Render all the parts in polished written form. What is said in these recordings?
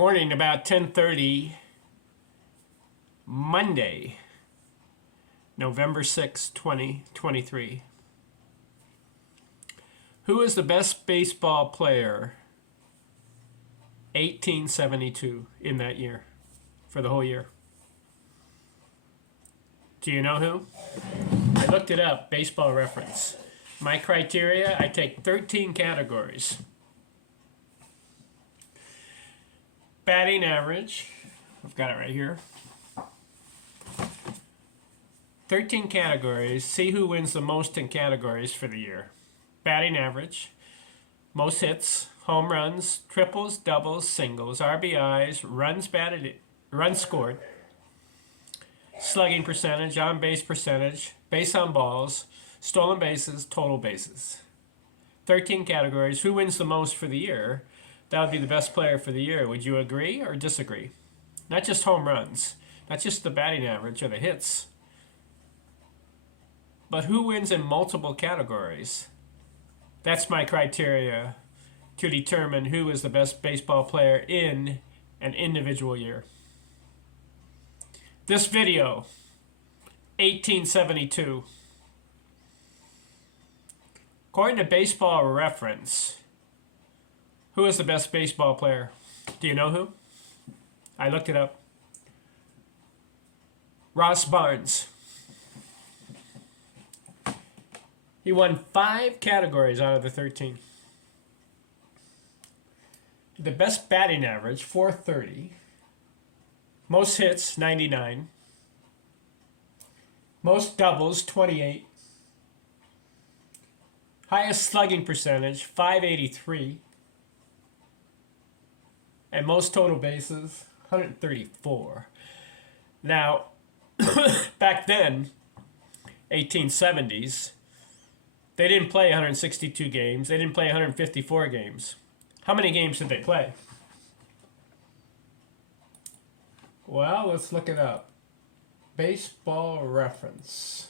Morning, about 10:30, Monday, November 6, 2023. Who is the best baseball player 1872 in that year, for the whole year? Do you know who? I looked it up, Baseball Reference. My criteria, I take 13 categories. Batting average, I've got it right here. 13 categories, see who wins the most in categories for the year. Batting average, most hits, home runs, triples, doubles, singles, RBIs, runs scored, slugging percentage, on-base percentage, base on balls, stolen bases, total bases. 13 categories, who wins the most for the year? That would be the best player for the year. Would you agree or disagree? Not just home runs, not just the batting average or the hits, but who wins in multiple categories? That's my criteria to determine who is the best baseball player in an individual year. This video, 1872. According to Baseball Reference, who is the best baseball player? Do you know who? I looked it up. Ross Barnes. He won 5 categories out of the 13. The best batting average, 430. Most hits, 99. Most doubles, 28. Highest slugging percentage, 583. And most total bases, 134. Now, back then, 1870s, they didn't play 162 games. They didn't play 154 games. How many games did they play? Well, let's look it up. Baseball Reference.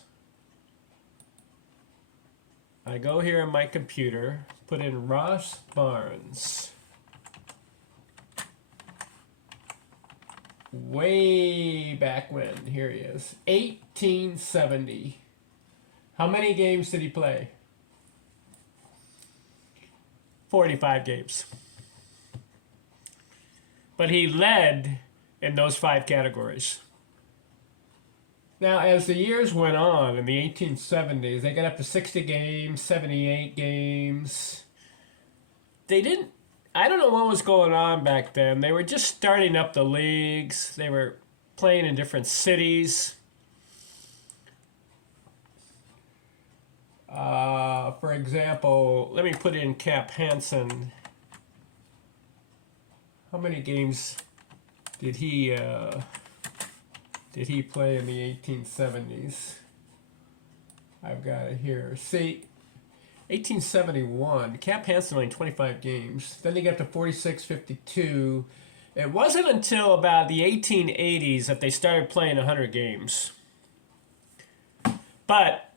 I go here on my computer, put in Ross Barnes. Way back when, here he is, 1870. How many games did he play? 45 games. But he led in those 5 categories. Now, as the years went on in the 1870s, they got up to 60 games, 78 games. I don't know what was going on back then. They were just starting up the leagues. They were playing in different cities. For example, let me put in Cap Hansen. How many games did he play in the 1870s? I've got it here. See, 1871, Cap Hansen only 25 games. Then they got up to 46, 52. It wasn't until about the 1880s that they started playing 100 games. But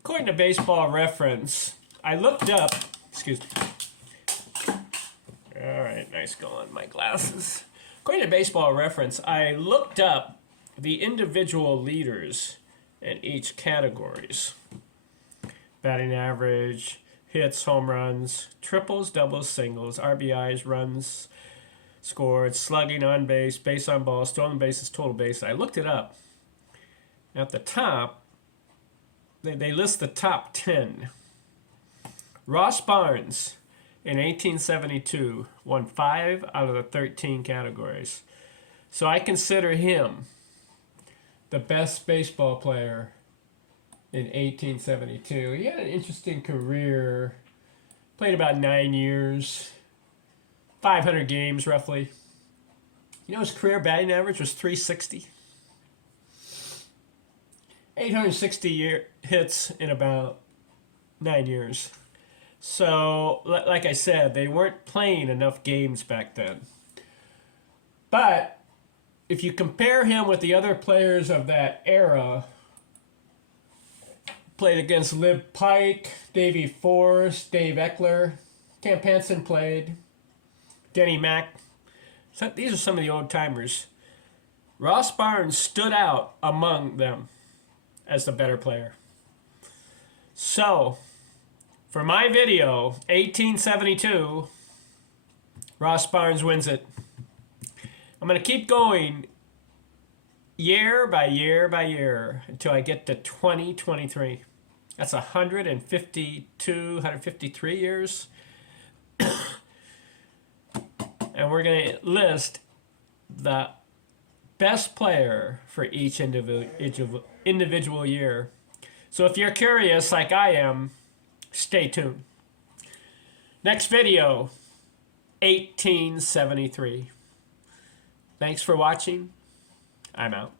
according to Baseball Reference, I looked up, excuse me. All right, nice going, my glasses. According to Baseball Reference, I looked up the individual leaders in each categories. Batting average, hits, home runs, triples, doubles, singles, RBIs, runs scored, slugging, on base, base on ball, stolen bases, total bases. I looked it up. At the top, they list the top 10. Ross Barnes in 1872 won 5 out of the 13 categories. So I consider him the best baseball player in 1872. He had an interesting career. Played about 9 years. 500 games, roughly. You know, his career batting average was 360. 860 hits in about 9 years. So, like I said, they weren't playing enough games back then. But if you compare him with the other players of that era, played against Lib Pike, Davey Force, Dave Eckler, Camp Hansen played, Denny Mack, So these are some of the old timers. Ross Barnes stood out among them as the better player. So, for my video, 1872, Ross Barnes wins it. I'm going to keep going year by year by year until I get to 2023. That's 152, 153 years. And we're going to list the best player for each individual year. So if you're curious like I am, stay tuned. Next video, 1873. Thanks for watching. I'm out.